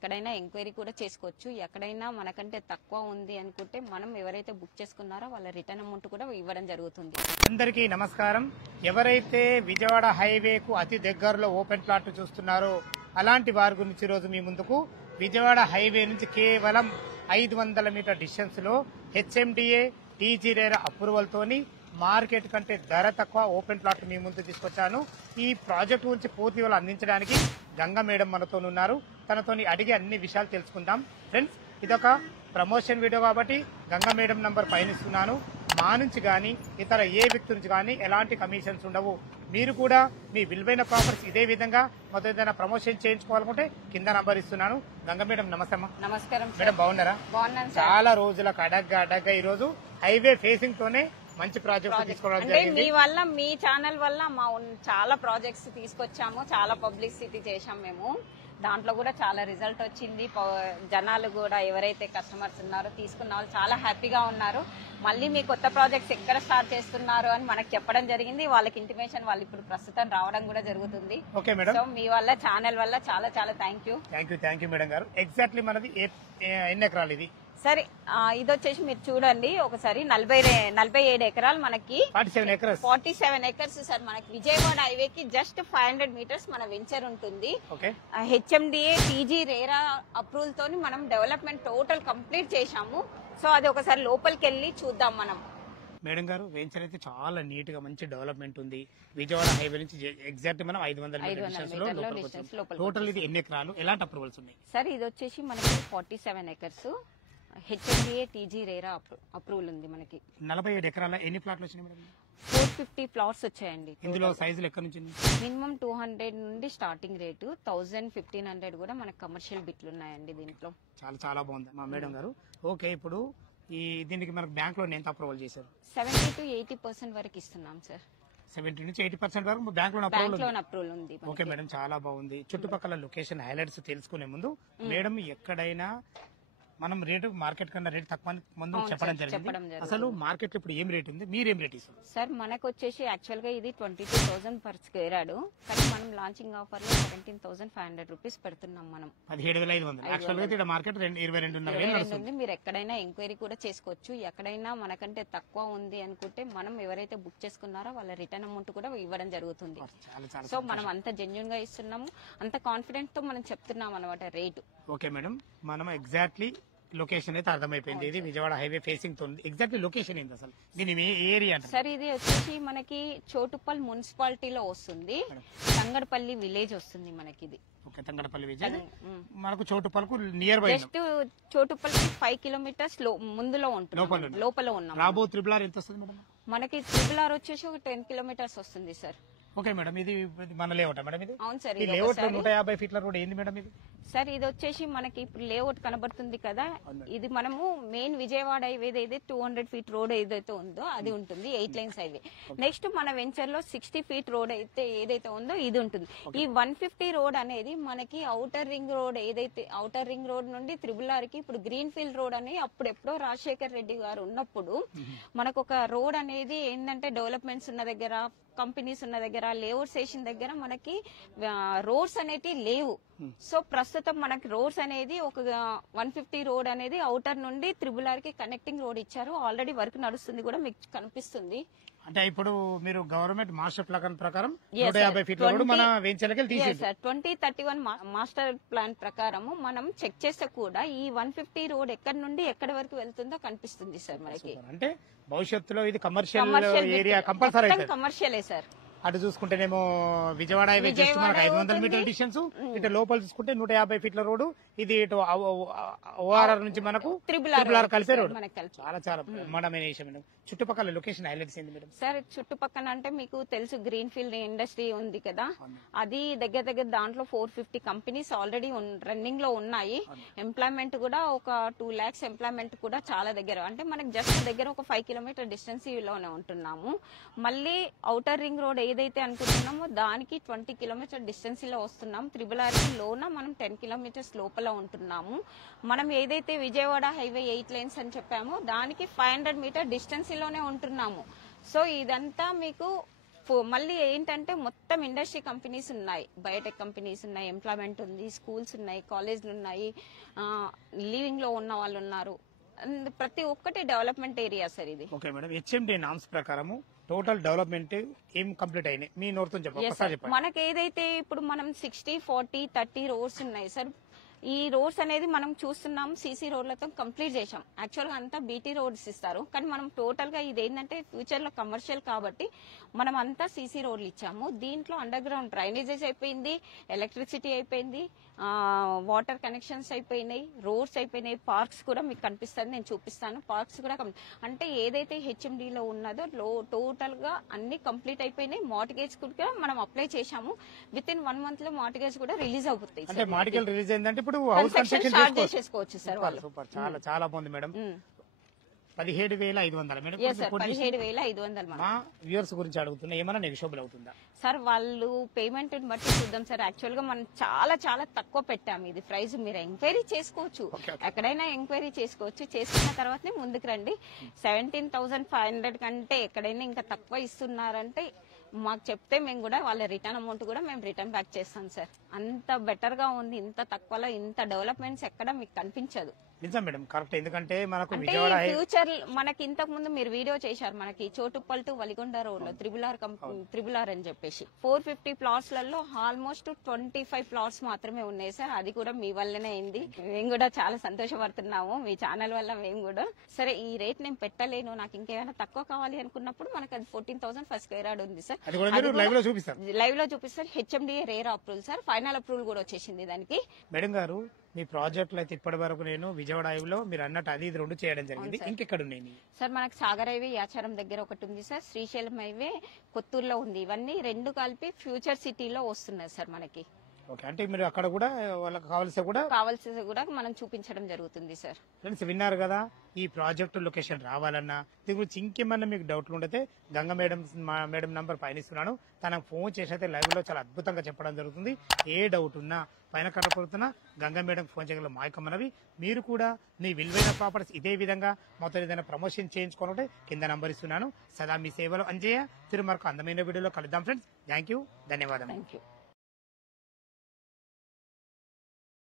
ఎక్కడైనా ఎంక్వైరీ కూడా చేసుకోవచ్చు. ఎక్కడైనా మనకంటే తక్కువ ఉంది అనుకుంటే మనం ఎవరైతే బుక్ చేసుకున్నారో వాళ్ళ రిటర్న్ అమౌంట్ కూడా ఇవ్వడం జరుగుతుంది. అందరికీ నమస్కారం. ఎవరైతే విజయవాడ హైవేకు అతి దగ్గరలో ఓపెన్ ప్లాట్ చూస్తున్నారో అలాంటి వారి గురించి ఈరోజు మీ ముందుకు విజయవాడ హైవే నుంచి కేవలం 500 మీటర్ డిస్టెన్స్ లో హెచ్ఎండిఏ టీజీ రేరా అప్రూవల్ తోని మార్కెట్ కంటే ధర తక్కువ ఓపెన్ ప్లాట్ మీ ముందు తీసుకొచ్చాను. ఈ ప్రాజెక్ట్ గురించి పూర్తి వివరాలు అందించడానికి గంగా మేడం మనతో ఉన్నారు. తనతోని అడిగి అన్ని విషయాలు తెలుసుకుందాం. ఫ్రెండ్స్, ఇదొక ప్రమోషన్ వీడియో కాబట్టి గంగా మేడం నంబర్ పైన ఇస్తున్నాను. మా నుంచి కానీ ఇతర ఏ వ్యక్తి నుంచి కానీ ఎలాంటి కమిషన్స్ ఉండవు. మీరు కూడా మీ విలువైన ప్రాపర్టీస్ ఇదే విధంగా మొదటి ఏదైనా ప్రమోషన్ చేయించుకోవాలనుకుంటే కింద నంబర్ ఇస్తున్నాను. గంగా మేడం నమస్తే అమ్మా. నమస్కారం మేడం, బాగున్నారా? బాగున్నాను. చాలా రోజులకు అడగ్గా ఈ రోజు హైవే ఫేసింగ్ తోనే మంచి ప్రాజెక్ట్ తీసుకోవడం జరిగింది. మీ వల్ల, మీ ఛానల్ వల్ల మా చాలా ప్రాజెక్ట్స్ తీసుకొచ్చాము, చాలా పబ్లిసిటీ చేశాం మేము. దాంట్లో కూడా చాలా రిజల్ట్ వచ్చింది. జనాలు కూడా ఎవరైతే కస్టమర్స్ ఉన్నారో తీసుకున్న వాళ్ళు చాలా హ్యాపీగా ఉన్నారు. మళ్ళీ మీ కొత్త ప్రాజెక్ట్స్ ఎక్కడ స్టార్ట్ చేస్తున్నారు అని మనకు చెప్పడం జరిగింది. వాళ్ళకి ఇంటిమేషన్ వాళ్ళు ఇప్పుడు ప్రస్తుతం రావడం కూడా జరుగుతుంది. Okay madam. సో మీ వల్ల, ఛానల్ వల్ల చాలా చాలా థ్యాంక్ యూ మేడం గారు. ఎగ్జాక్ట్లీ మనది ఎన్ని ఎకరాలు ఇది? సరే, ఇది వచ్చేసి మీరు చూడండి ఒకసారి 47 ఎకరాలు మనకి 47 ఎకర్స్ సార్. మనకి విజయవాడ హైవేకి జస్ట్ 500 మీటర్స్ మన వెంచర్ ఉంటుంది. హెచ్ఎండిఏ టీజీ రేరా అప్రూవల్ తోని మనం డెవలప్మెంట్ టోటల్ కంప్లీట్ చేశాము. సో అది ఒకసారి లోపలికి వెళ్ళి చూద్దాం మనం. మేడం గారు, వెంచర్ అయితే చాలా నీట్ గా మంచి డెవలప్మెంట్ ఉంది. విజయవాడ హైవే నుంచి ఎగ్జాక్ట్ మనం 500 మీటర్స్ లో టోటల్ ఇది ఎన్ని ఎకరాలు, ఎలాంటి అప్రూవల్స్ ఉన్నాయి? సార్ ఇది వచ్చేసి మనకి 47 acres HMDA TG RERA approval ఉంది మనకి. 47 ఎకరాల ఎన్ని ప్లాట్లు వచ్చినాయి మేడం? 450 ప్లాట్స్ వచ్చాయండి. ఇందులో సైజులు ఎక్కడి నుంచి? మినిమం 200 నుండి స్టార్టింగ్ రేటు, 1000-1500 కూడా మనకి కమర్షియల్ బిట్లు ఉన్నాయండి దీంట్లో. చాలా చాలా బాగుంది మా మేడం గారు. ఓకే, ఇప్పుడు దీనికి మనకు బ్యాంక్ లో ఎంత అప్రూవల్ చేశారు? 70-80% వరకు ఇస్తున్నాం సార్. 70 నుంచి 80% వరకు బ్యాంక్ లో అప్రూవల్ ఉంది. ఓకే మేడం, చాలా బాగుంది. చుట్టుపక్కల లొకేషన్ హైలైట్స్ తెలుసుకునే ముందు మేడం, ఎక్కడైనా మనం రేటు మార్కెట్ కన్నా రేట్ తక్కువ ముందు చెప్పడం జరిగింది. అసలు మార్కెట్ ఇప్పుడు ఏం రేట్ ఉంది, మీరేం రేట్ ఇస్తారు? సార్ మనకు వచ్చేసి యాక్చువల్ గా ఇది 22,000 పర్ స్క్వేర్ యార్డ్, కానీ మనం లాంచింగ్ ఆఫర్ లో 17,500 రూపీస్ పెడుతున్నాం మనం. 17,500. యాక్చువల్ గా మార్కెట్ 22,500 ఉంది. మీరు ఎక్కడైనా ఎంక్వైరీ కూడా చేసుకోవచ్చు. ఎక్కడైనా మనకంటే తక్కువ ఉంది అనుకుంటే మనం ఎవరైతే బుక్ చేసుకున్నారో వాళ్ళ రిటర్న్ అమౌంట్ కూడా ఇవ్వడం జరుగుతుంది. సో మనం అంత జెన్యున్ గా ఇస్తున్నాము, అంత కాన్ఫిడెంట్ తో మనం చెప్తున్నాం అనమాట రేటు. ఓకే మేడం, మనం ఎగ్జాక్ట్లీ లొకేషన్ అయితే అర్థమైపోయింది. ఇది విజయవాడ హైవే ఫేసింగ్ తో ఉంది. ఎగ్జాక్ట్లీ లొకేషన్ ఏంటి అసలు, దీని ఏరియా? సార్ ఇది వచ్చేసి మనకి చోటుపల్ మున్సిపాలిటీలో వస్తుంది, తంగడపల్లి విలేజ్ వస్తుంది మనకి ఇది. ఓకే, తంగడపల్లి విలేజ్ మనకు చోటుపల్లికు nearby. Just Chotupalli 5 kilometres ముందులో ఉంటుంది, లోపల ఉన్నాం. రాబో త్రిబుల్ ఎంత వస్తుంది మేడం? మనకి త్రిబుల్ వచ్చేసి ఒక 10 కిలోమీటర్స్ వస్తుంది సార్. ఓకే మేడం, ఇది మన లేఅవుట్ మేడం? ఇది అవును సార్. లేఅవుట్ 150 ఫీట్ల రోడ్ ఏంది మేడం ఇది? సార్ ఇది వచ్చేసి మనకి ఇప్పుడు లేఅవుట్ కనబడుతుంది కదా, ఇది మనము మెయిన్ విజయవాడ హైవే ఏదైతే 200 ఫీట్ రోడ్ ఏదైతే ఉందో అది ఉంటుంది, 8 లైన్స్ హైవే. నెక్స్ట్ మన వెంచర్ లో 60 ఫీట్ రోడ్ అయితే ఏదైతే ఉందో ఇది ఉంటుంది. ఈ 150 రోడ్ అనేది మనకి ఔటర్ రింగ్ రోడ్, ఏదైతే ఔటర్ రింగ్ రోడ్ నుండి త్రిబుల్ ఆర్ కి ఇప్పుడు గ్రీన్ ఫీల్డ్ రోడ్ అని అప్పుడెప్పుడో రాజశేఖర్ రెడ్డి గారు ఉన్నప్పుడు మనకు ఒక రోడ్ అనేది ఏంటంటే డెవలప్మెంట్స్ ఉన్న దగ్గర, కంపెనీస్ ఉన్న దగ్గర, లేఅవుట్ స్టేషన్ దగ్గర మనకి రోడ్స్ అనేవి లేవు. సో ప్రస్తుతం మనకి రోడ్స్ అనేది ఒక 150 రోడ్ అనేది ఔటర్ నుండి త్రిబుల్ ఆర్ కి కనెక్టింగ్ రోడ్ ఇచ్చారు. ఆల్రెడీ వర్క్ నడుస్తుంది కూడా, మీకు కనిపిస్తుంది. అంటే ఇప్పుడు మీరు గవర్నమెంట్ మాస్టర్ ప్లాన్ ప్రకారం 150 ఫీట్ల రోడ్ మన వెంచర్లకి తీసేది. 2031 మాస్టర్ ప్లాన్ ప్రకారం మనం చెక్ చేస్తే కూడా ఈ 150 రోడ్ ఎక్కడి నుండి ఎక్కడి వరకు వెళ్తుందో కనిపిస్తుంది సార్ మనకి. అంటే భవిష్యత్తులో ఇది కమర్షియల్ ఏరియా కంపల్సరీ కమర్షియలే సార్. అటు చూసుకుంటేనేమో విజయవాడ హైవే జస్ట్ మనకు 500 మీటర్ డిస్టెన్స్, ఇటు లోపల చూసుకుంటే 150 ఫీట్ల రోడ్డు, ఇది ఇటు ఓఆర్ఆర్ నుంచి మనకు త్రిబుల్ ఆర్ కలిసే రోడ్. చాలా చాలా బ్రహ్మాండమైన విషయం. చుట్టుపక్కల లొకేషన్ హైలైట్స్ ఏంది మేడం? సార్ చుట్టుపక్కల అంటే మీకు తెలుసు గ్రీన్ ఫీల్డ్ ఇండస్ట్రీ ఉంది కదా, అది దగ్గర దాంట్లో 450 కంపెనీస్ ఆల్రెడీ రన్నింగ్ లో ఉన్నాయి. ఎంప్లాయ్మెంట్ కూడా ఒక 2 lakhs ఎంప్లాయ్మెంట్ కూడా చాలా దగ్గర, అంటే మనకి జస్ట్ దగ్గర ఒక 5 కిలోమీటర్ డిస్టెన్స్ లోనే ఉంటున్నాము. మళ్ళీ ఔటర్ రింగ్ రోడ్ ఏదైతే అనుకుంటున్నామో దానికి 20 కిలోమీటర్ డిస్టెన్స్ లో వస్తున్నాం. త్రిబుల్ ఆర్ లోన మనం 10 కిలోమీటర్స్ లోపల ఉంటున్నాము. మనం ఏదైతే విజయవాడ హైవే 8 లైన్స్ అని చెప్పామో దానికి 500 మీటర్ డిస్టెన్స్ లోనే ఉంటున్నాము. సో ఇదంతా మీకు మళ్ళీ ఏంటంటే మొత్తం ఇండస్ట్రీ కంపెనీస్ ఉన్నాయి, బయోటెక్ కంపెనీస్ ఉన్నాయి, ఎంప్లాయ్మెంట్ ఉంది, స్కూల్స్ ఉన్నాయి, కాలేజ్లు ఉన్నాయి, లివింగ్ లో ఉన్న వాళ్ళు ఉన్నారు. ప్రతి ఒక్కటి డెవలప్మెంట్ ఏరియా సార్ ఇది. ఓకే మేడం, హెచ్ఎండి నామ్స్ ప్రకారము టోటల్ డెవలప్మెంట్ ఏం కంప్లీట్ అయినాయి మీ నోటితో చెప్పండి. మనకి ఏదైతే ఇప్పుడు మనం 60, 40, 30 రోడ్స్ ఉన్నాయి సార్. ఈ రోడ్స్ అనేది మనం చూస్తున్నాం సీసీ రోడ్లతో కంప్లీట్ చేసాం. యాక్చువల్ గా అంతా బీటీ రోడ్స్ ఇస్తారు, కానీ మనం టోటల్ గా ఇది ఏంటంటే ఫ్యూచర్ లో కమర్షియల్ కాబట్టి మనం అంతా సీసీ రోడ్లు ఇచ్చాము. దీంట్లో అండర్ గ్రౌండ్ డ్రైనేజెస్ అయిపోయింది, ఎలక్ట్రిసిటీ అయిపోయింది, వాటర్ కనెక్షన్స్ అయిపోయినాయి, రోడ్స్ అయిపోయినాయి, పార్క్స్ కూడా మీకు కనిపిస్తుంది, నేను చూపిస్తాను. పార్క్స్ కూడా అంటే ఏదైతే హెచ్ఎండిలో ఉన్నదో టోటల్ గా అన్ని కంప్లీట్ అయిపోయినాయి. మార్టిగేజ్ కూడా మనం అప్లై చేశాము. విత్ ఇన్ 1 month లో మార్టిగేజ్ కూడా రిలీజ్ అవుతాయి. అంటే మార్టిగేజ్ రిలీజ్ అయిందంటే ఇప్పుడు హౌస్ కన్స్ట్రక్షన్ చేసుకోవచ్చు సార్ వాళ్ళు. సూపర్, చాలా చాలా బాగుంది మేడం. 17,500 మేడం. 17,500. మా వ్యూవర్స్ గురించి అడుగుతున్నా, ఏమైనా నెగోషియబుల్ అవుతుందా సార్? వాళ్ళు పేమెంట్ బట్టి చూద్దాం సార్. యాక్చువల్ గా మనం చాలా చాలా తక్కువ పెట్టాము ఇది ప్రైస్. మీరు ఎంక్వైరీ చేసుకోవచ్చు, ఎక్కడైనా ఎంక్వైరీ చేసుకోవచ్చు. చేసుకున్న తర్వాతనే ముందుకు రండి. 17,500 కంటే ఎక్కడైనా ఇంకా తక్కువ ఇస్తున్నారంటే మాకు చెప్తే మేము కూడా వాళ్ళ రిటర్న్ అమౌంట్ కూడా మేము రిటర్న్ బ్యాక్ చేస్తాం సార్. అంత బెటర్ గా ఉంది. ఇంత తక్కువలో ఇంత డెవలప్మెంట్స్ ఎక్కడ మీకు కనిపించదు. నిజం మేడం, కరెక్ట్. ఎందుకంటే మనకు ఫ్యూచర్ మనకి ఇంతకు ముందు మీరు వీడియో చేశారు, మనకి చోటుప్పల్ టు వలిగొండ రోడ్ లో త్రిబుల్ ఆర్ అని చెప్పేసి 450 ప్లాట్స్ లలో ఆల్మోస్ట్ 25 ప్లాట్స్ మాత్రమే ఉన్నాయి సార్. అది కూడా మీ వల్లనే అయింది. మేము కూడా చాలా సంతోషపడుతున్నాము మీ ఛానల్ వల్ల. మేము కూడా సరే ఈ రేట్ నేను పెట్టలేను, నాకు ఇంకేమైనా తక్కువ కావాలి అనుకున్నప్పుడు మనకు అది 14,000 ఫర్ స్క్వేర్ యార్డ్ ఉంది సార్. లైవ్ లో చూపిస్తారు. HMDA rare approval sir, final approval కూడా వచ్చేసింది దానికి. మేడం గారు, మీ ప్రాజెక్ట్ లో అయితే ఇప్పటి వరకు నేను విజయవాడ హైవేలో మీరు అన్నట్టు అది 2 చేయడం జరిగింది. ఇంకెక్కడ ఉన్నాయి సార్? మనకు సాగర్ హైవే యాచారం దగ్గర ఒకటి ఉంది సార్, శ్రీశైలం హైవే కొత్తూరులో ఉంది. ఇవన్నీ 2 కలిపి ఫ్యూచర్ సిటీలో వస్తున్నాయి సార్ మనకి. ఓకే, అంటే మీరు అక్కడ కూడా వాళ్ళకి కావాల్సి కూడా మనం చూపించడం జరుగుతుంది సార్. ఫ్రెండ్స్ విన్నారు కదా, ఈ ప్రాజెక్ట్ లొకేషన్ రావాలన్నా దీని గురించి ఇంకేమన్నా మీకు డౌట్లు ఉంటే గంగ మేడం నంబర్ పైన ఇస్తున్నాను. తనకు ఫోన్ చేసి అయితే లైవ్ లో చాలా అద్భుతంగా చెప్పడం జరుగుతుంది. ఏ డౌట్ ఉన్నా పైన కనపడుతున్నా గంగ మేడం ఫోన్ చేయగల మాయకమ్మనవి. మీరు కూడా మీ విలువైన ప్రాపర్టీస్ ఇదే విధంగా మొత్తం ఏదైనా ప్రమోషన్ చేయించుకోవాలంటే కింద నంబర్ ఇస్తున్నాను. సదా మీ సేవలో అంజయ్య. తిరుమరకు అందమైన వీడియోలో కలుద్దాం ఫ్రెండ్స్. థ్యాంక్ యూ, ధన్యవాదాలు.